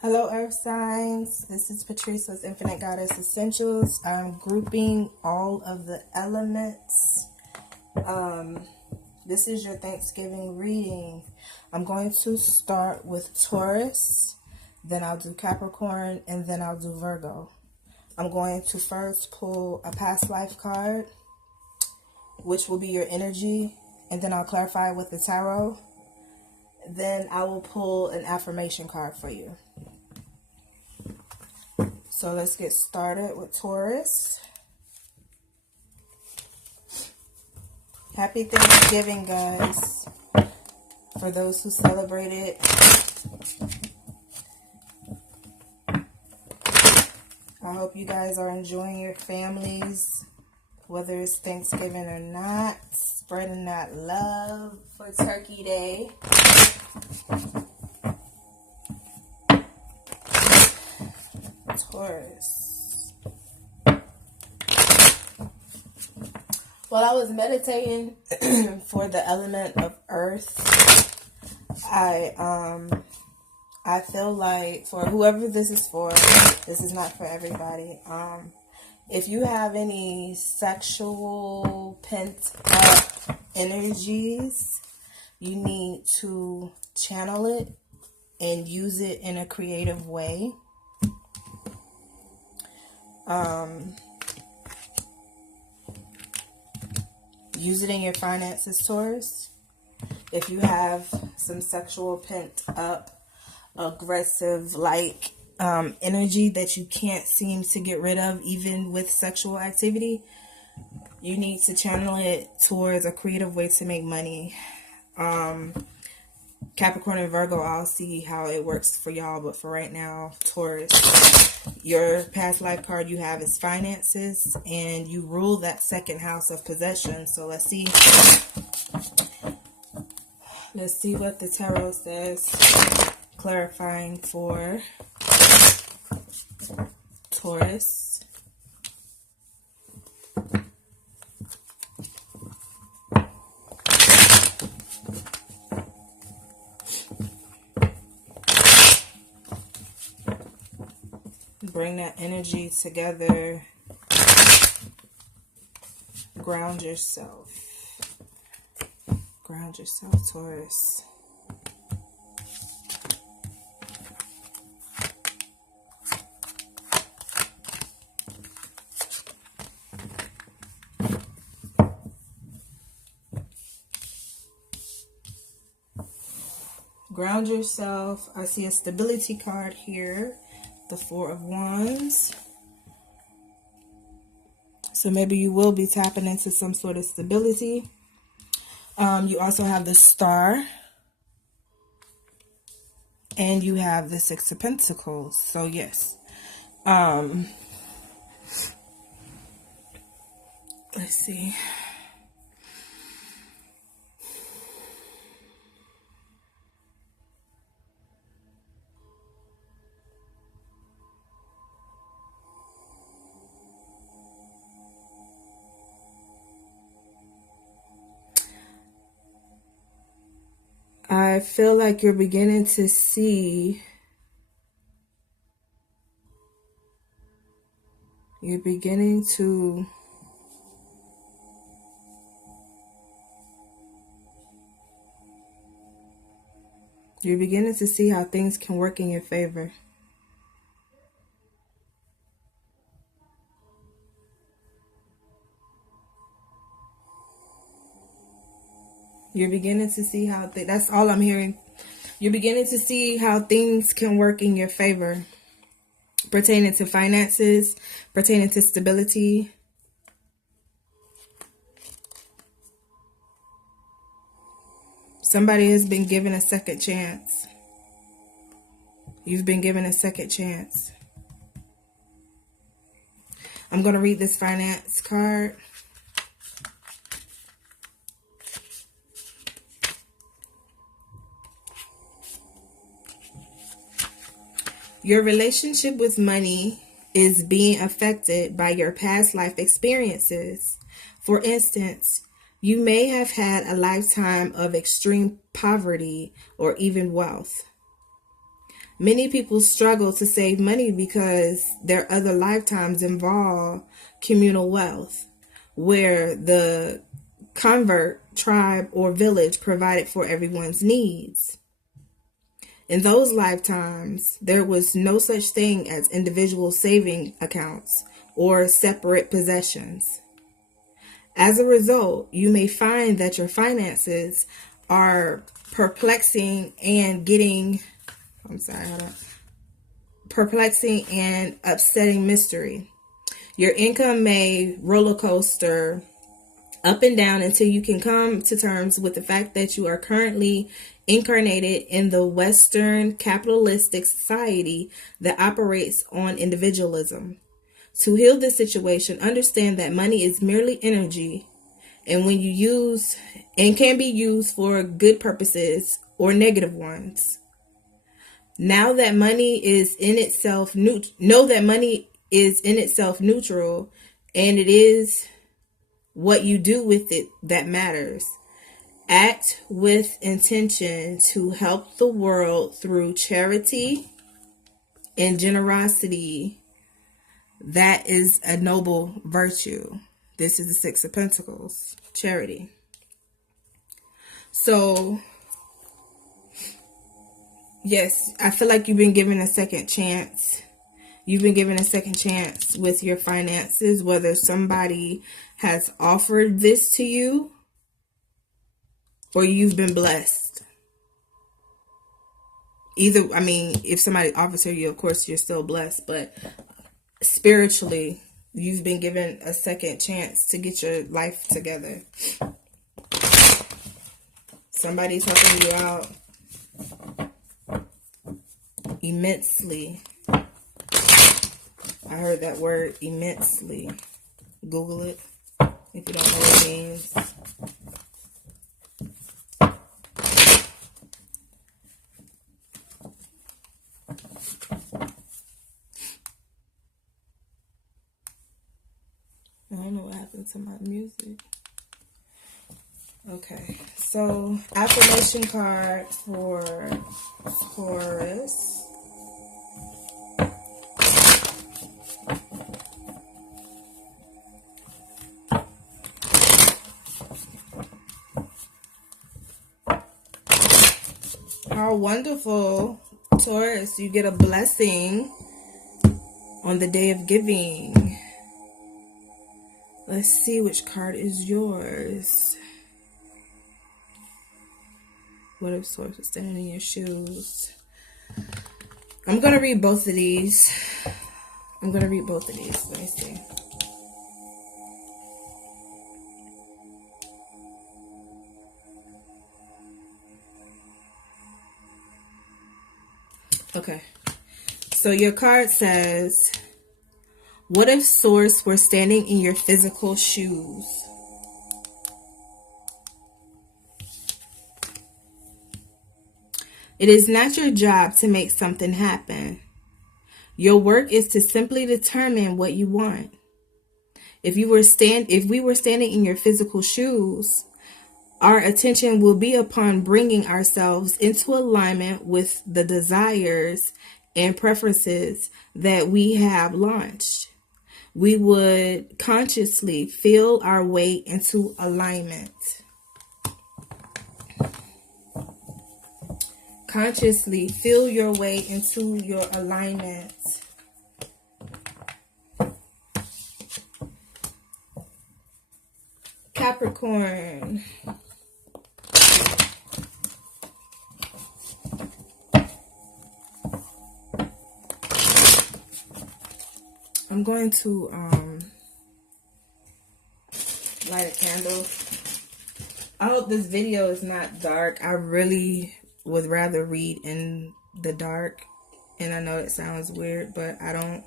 Hello, Earth signs. This is Patrice with Infinite Goddess Essentials. I'm grouping all of the elements. This is your Thanksgiving reading. I'm going to start with Taurus, then I'll do Capricorn, and then I'll do Virgo. I'm going to first pull a past life card, which will be your energy, and then I'll clarify with the tarot. Then I will pull an affirmation card for you. So let's get started with Taurus. Happy Thanksgiving, guys. For those who celebrate it. I hope you guys are enjoying your families, whether it's Thanksgiving or not. Spreading that love for Turkey Day. Taurus. While I was meditating for the element of earth, I feel like for whoever this is for, this is not for everybody. If you have any sexual pent up energies, you need to channel it and use it in a creative way. Use it in your finances, Taurus. If you have some sexual pent up, aggressive, energy that you can't seem to get rid of, even with sexual activity, you need to channel it towards a creative way to make money. Capricorn and Virgo, I'll see how it works for y'all, but for right now, Taurus, your past life card you have is finances, and you rule that second house of possession. So let's see what the tarot says, clarifying for Taurus. Bring that energy together. Ground yourself. Ground yourself, Taurus. Ground yourself. I see a stability card here. The Four of Wands. So maybe you will be tapping into some sort of stability. You also have the Star. And you have the Six of Pentacles. So yes. Let's see. I feel like you're beginning to see, you're beginning to see how things can work in your favor. You're beginning to see how that's all I'm hearing. You're beginning to see how things can work in your favor, pertaining to finances, pertaining to stability. Somebody has been given a second chance. You've been given a second chance. I'm going to read this finance card. Your relationship with money is being affected by your past life experiences. For instance, you may have had a lifetime of extreme poverty or even wealth. Many people struggle to save money because their other lifetimes involve communal wealth, where the convert, tribe, or village provided for everyone's needs. In those lifetimes, there was no such thing as individual saving accounts or separate possessions. As a result, you may find that your finances are perplexing and perplexing and upsetting mystery. Your income may roller coaster up and down until you can come to terms with the fact that you are currently incarnated in the Western capitalistic society that operates on individualism. To heal this situation, understand that money is merely energy, and when you use and can be used for good purposes or negative ones. Know that money is in itself neutral, and it is what you do with it that matters. Act with intention to help the world through charity and generosity. That is a noble virtue. This is the Six of Pentacles, charity. So, yes, I feel like you've been given a second chance. You've been given a second chance with your finances, whether somebody has offered this to you or you've been blessed. Either, I mean, if somebody offers to you, of course, you're still blessed, but spiritually, you've been given a second chance to get your life together. Somebody's helping you out immensely. I heard that word, immensely. Google it if you don't know what it means. I don't know what happened to my music. Okay, so affirmation card for Taurus. How wonderful, Taurus, you get a blessing on the day of giving. Let's see which card is yours. What if Source is standing in your shoes? I'm going to read both of these. Let me see. Okay. So your card says, what if Source were standing in your physical shoes? It is not your job to make something happen. Your work is to simply determine what you want. If we were standing in your physical shoes, our attention will be upon bringing ourselves into alignment with the desires and preferences that we have launched. We would consciously feel our way into alignment. Consciously feel your way into your alignment. Capricorn. I'm going to light a candle. I hope this video is not dark. I really would rather read in the dark, and I know it sounds weird, but I don't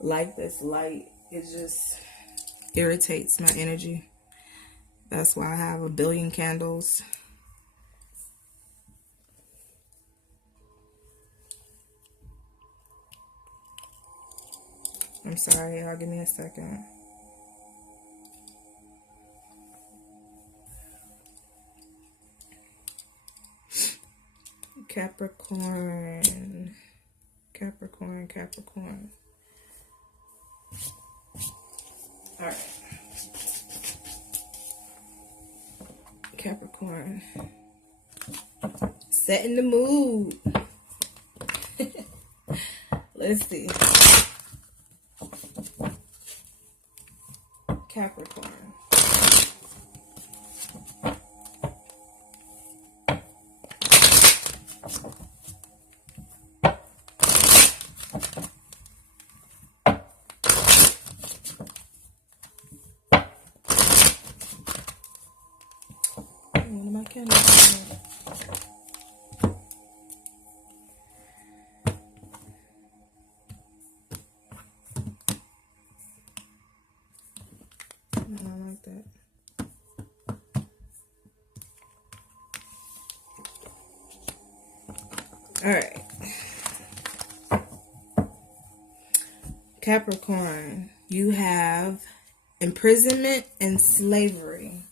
like this light. It just irritates my energy. That's why I have a billion candles. I'm sorry, y'all, give me a second. Capricorn. Capricorn, Capricorn. All right. Capricorn. Setting the mood. Let's see. Capricorn. One of my candles. I like that. All right. Capricorn, you have imprisonment and slavery.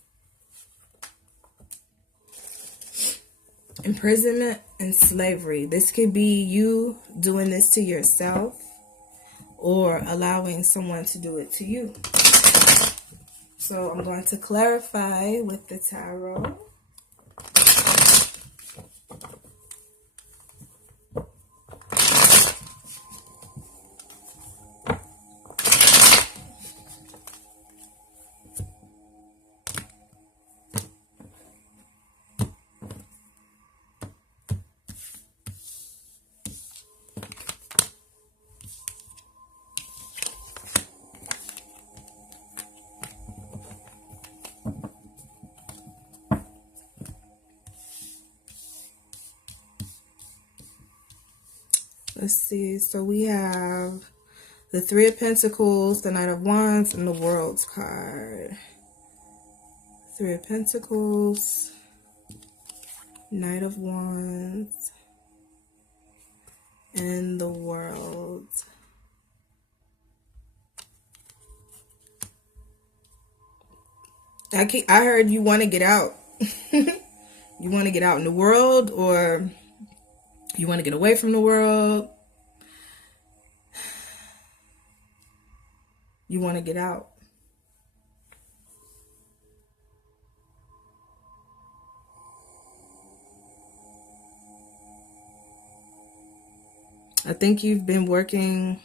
Imprisonment and slavery. This could be you doing this to yourself or allowing someone to do it to you. So I'm going to clarify with the tarot. Let's see. So we have the Three of Pentacles, the Knight of Wands, and the World's card. Three of Pentacles, Knight of Wands, and the World. I heard you want to get out. You want to get out in the world, or you want to get away from the world. You want to get out. I think you've been working.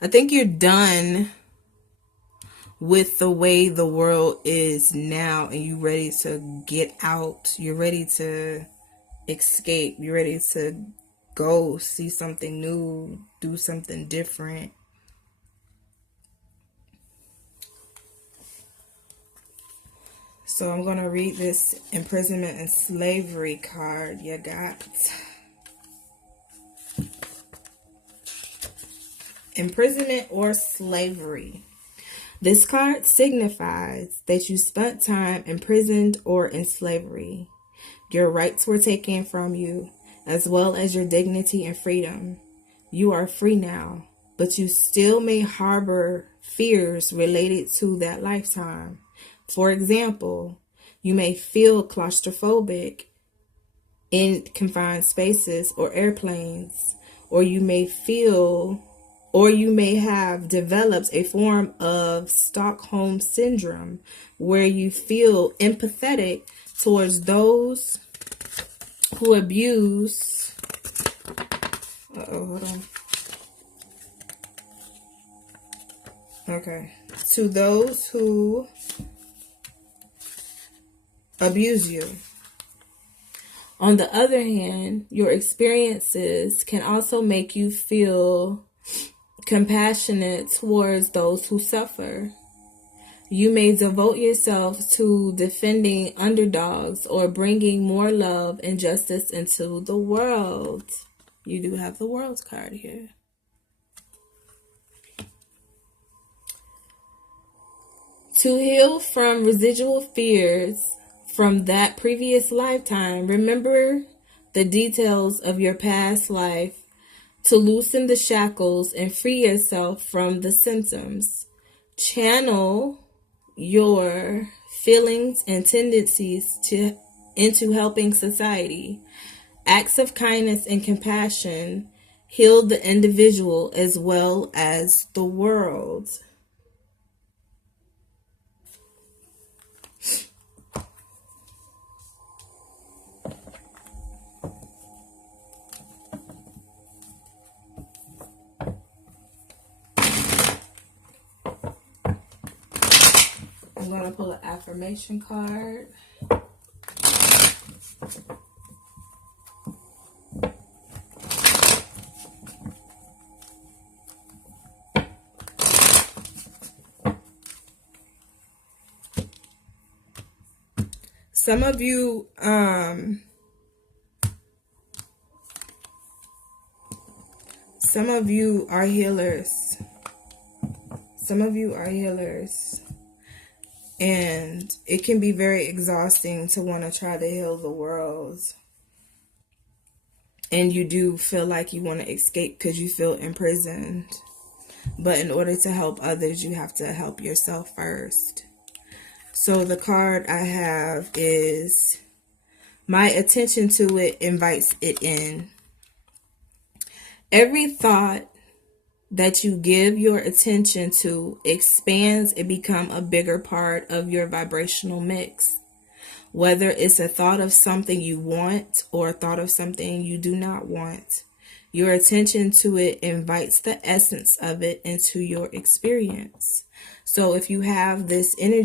I think you're done with the way the world is now, and you're ready to get out. You're ready to escape. You're ready to go see something new, do something different. So I'm going to read this imprisonment and slavery card you got. Imprisonment or slavery. This card signifies that you spent time imprisoned or in slavery. Your rights were taken from you, as well as your dignity and freedom. You are free now, but you still may harbor fears related to that lifetime. For example, you may feel claustrophobic in confined spaces or airplanes, or you may have developed a form of Stockholm syndrome where you feel empathetic towards those who abuse. Hold on. Okay. To those who abuse you. On the other hand, your experiences can also make you feel compassionate towards those who suffer. You may devote yourself to defending underdogs or bringing more love and justice into the world. You do have the World's card here. To heal from residual fears from that previous lifetime, remember the details of your past life to loosen the shackles and free yourself from the symptoms. Channel your feelings, and tendencies into helping society. Acts of kindness and compassion heal the individual as well as the world. I'm going to pull an affirmation card. Some of you, are healers. Some of you are healers. And it can be very exhausting to want to try to heal the world. And you do feel like you want to escape because you feel imprisoned. But in order to help others, you have to help yourself first. So the card I have is, my attention to it invites it in. Every thought that you give your attention to expands and become a bigger part of your vibrational mix. Whether it's a thought of something you want or a thought of something you do not want, your attention to it invites the essence of it into your experience. So if you have this energy